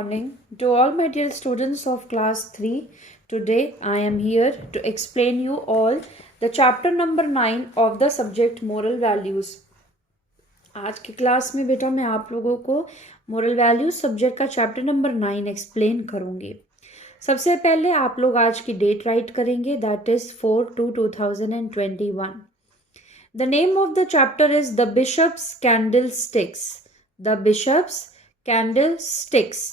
morning to all my dear students of class 3. Today I am here to explain you all the chapter number 9 of the subject moral values. आज की class में बेटा मैं आप लोगों को moral values subject का chapter number 9 explain करूंगी. सबसे पहले आप लोग आज की डेट राइट करेंगे, that is 4/2/2021. The name of the chapter is the bishop's candlesticks. The bishop's candlesticks.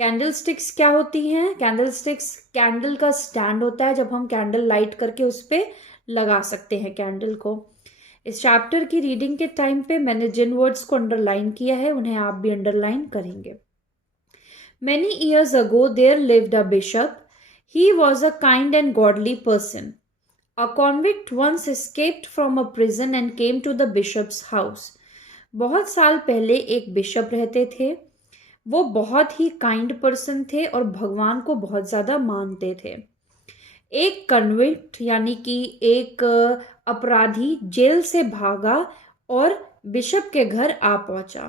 Candlesticks क्या होती हैं? कैंडलस्टिक्स कैंडल का स्टैंड होता है, जब हम कैंडल लाइट करके उस पर लगा सकते हैं कैंडल को. इस चैप्टर की रीडिंग के टाइम पे मैंने जिन वर्ड्स को अंडरलाइन किया है उन्हें आप भी अंडरलाइन करेंगे. Many years ago there lived a bishop. He was a kind and godly person. A convict once escaped from a prison and came to the bishop's house. बहुत साल पहले एक बिशप रहते थे. वो बहुत ही काइंड पर्सन थे और भगवान को बहुत ज़्यादा मानते थे. एक कन्विक्ट यानी कि एक अपराधी जेल से भागा और बिशप के घर आ पहुंचा.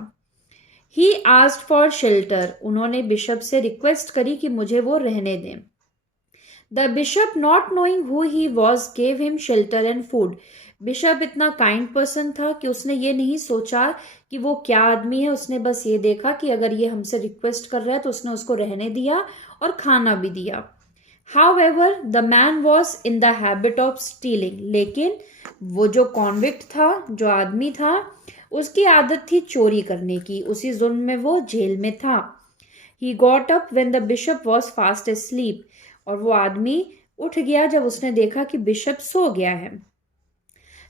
He asked for shelter. उन्होंने बिशप से रिक्वेस्ट करी कि मुझे वो रहने दें. The bishop not knowing who he was gave him shelter and food. Bishop इतना काइंड पर्सन था कि उसने ये नहीं सोचा कि वो क्या आदमी है. उसने बस ये देखा कि अगर ये हमसे रिक्वेस्ट कर रहा है तो उसने उसको रहने दिया और खाना भी दिया. However, the man was in the habit of stealing. लेकिन वो जो कॉन्विक्ट था, जो आदमी था, उसकी आदत थी चोरी करने की. उसी जुल्म में वो जेल में था. He got up when the bishop was fast asleep. और वो आदमी उठ गया जब उसने देखा कि बिशप सो गया है.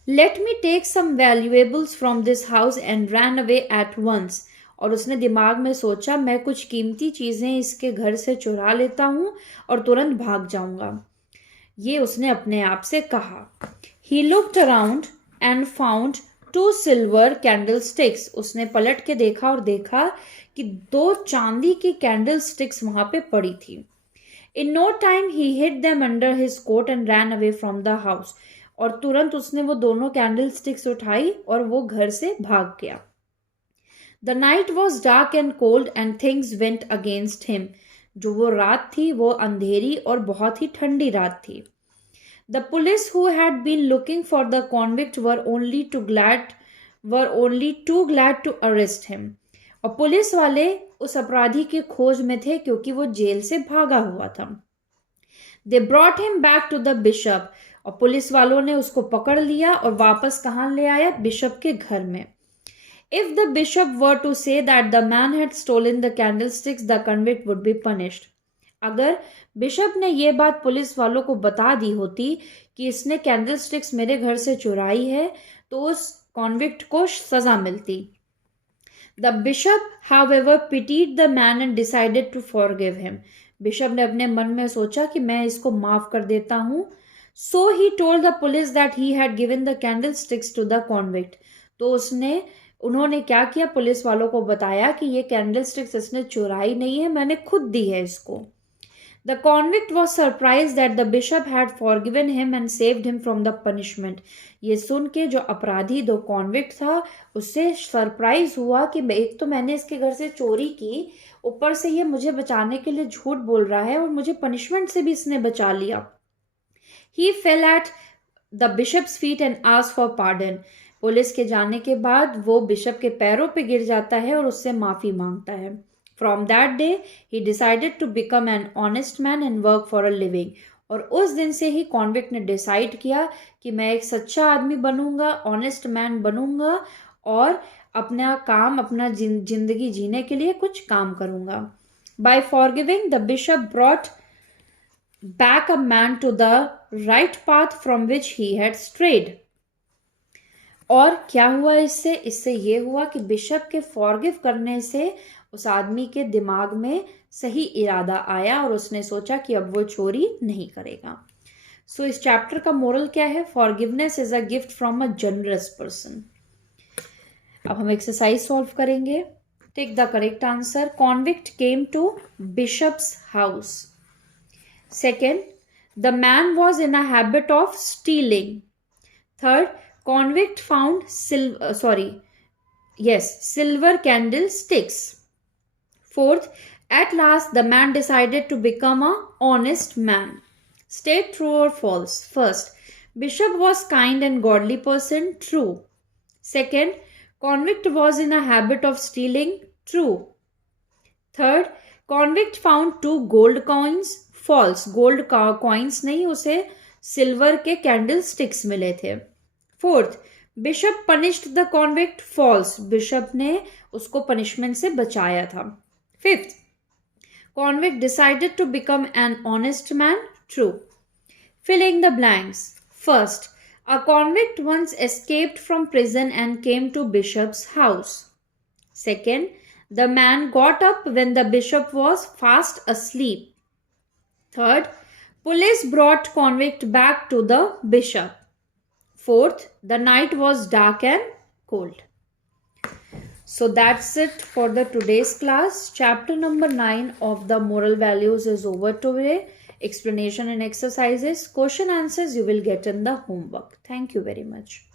Let me take some valuables from this house and ran away at once. और उसने दिमाग में सोचा मैं कुछ कीमती चीज़ें इसके घर से चुरा लेता हूँ और तुरंत भाग जाऊंगा. ये उसने अपने आप से कहा. He looked around and found 2 silver candlesticks. उसने पलट के देखा और देखा कि 2 चांदी की कैंडलस्टिक्स वहां पे पड़ी थी. In no time he hid them under his coat and ran away from the house. और तुरंत उसने वो दोनों कैंडलस्टिक्स उठाई और वो घर से भाग गया. The night was dark and cold and things went against him. जो वो रात थी वो अंधेरी और बहुत ही ठंडी रात थी. The police who had been looking for the convict were only too glad to arrest him. और पुलिस वाले उस अपराधी की खोज में थे क्योंकि वो जेल से भागा हुआ था. They brought him back to the bishop. और पुलिस वालों ने उसको पकड़ लिया और वापस कहाँ ले आया? बिशप के घर में. If the bishop were to say that the man had stolen the candlesticks, the convict would be punished. अगर बिशप ने ये बात पुलिस वालों को बता दी होती कि इसने कैंडलस्टिक्स मेरे घर से चुराई है तो उस कॉन्विक्ट को सजा मिलती. The bishop, however, pitied the man and decided to forgive him. Bishop ने अपने मन में सोचा कि मैं इसको माफ कर देता हूँ. So he told the police that he had given the candlesticks to the convict. तो उन्होंने क्या किया? पुलिस वालों को बताया कि ये कैंडलस्टिक्स इसने चुराई नहीं है, मैंने खुद दी है इसको. The convict was surprise that the bishop had forgiven him and saved him from the punishment. ये सुन के जो अपराधी दो कॉन्विक्ट था उससे सरप्राइज हुआ कि एक तो मैंने इसके घर से चोरी की, ऊपर से ये मुझे बचाने के लिए झूठ बोल रहा है और मुझे पनिशमेंट से भी इसने बचा लिया. He fell at the bishop's feet and asked for pardon. Police के जाने के बाद वो बिशप के पैरों पे गिर जाता है और उससे माफी मांगता है. From that day he decided to become an honest man and work for a living. और उस दिन से ही कॉन्विक्ट ने डिसाइड किया कि मैं एक सच्चा आदमी बनूंगा, ऑनेस्ट मैन बनूंगा और अपना काम, अपना जिंदगी जीने के लिए कुछ काम करूंगा. By forgiving the bishop brought back a man to the right path from which he had strayed. और क्या हुआ इससे ये हुआ कि बिशप के फॉरगिव करने से उस आदमी के दिमाग में सही इरादा आया और उसने सोचा कि अब वो चोरी नहीं करेगा. सो इस चैप्टर का मोरल क्या है? Forgiveness is a gift from a generous person. अब हम एक्सरसाइज सॉल्व करेंगे. Take the correct answer. Convict came to bishop's house. Second, the man was in a habit of stealing. Third, convict found silver candlesticks. Fourth, At last, the man decided to become an honest man. State true or false. First, Bishop was kind and godly person. True. Second, convict was in a habit of stealing. True. Third, convict found 2 gold coins. False. Gold coins नहीं, उसे silver के candle sticks मिले थे. Fourth, bishop punished the convict. False. Bishop ने उसको punishment से बचाया था. Fifth, convict decided to become an honest man. True. Filling the blanks. First, a convict once escaped from prison and came to bishop's house. Second, the man got up when the bishop was fast asleep. Third, police brought convict back to the bishop. Fourth, the night was dark and cold. So that's it for the today's class. Chapter number 9 of the moral values is over today. Explanation and exercises, question answers you will get in the homework. Thank you very much.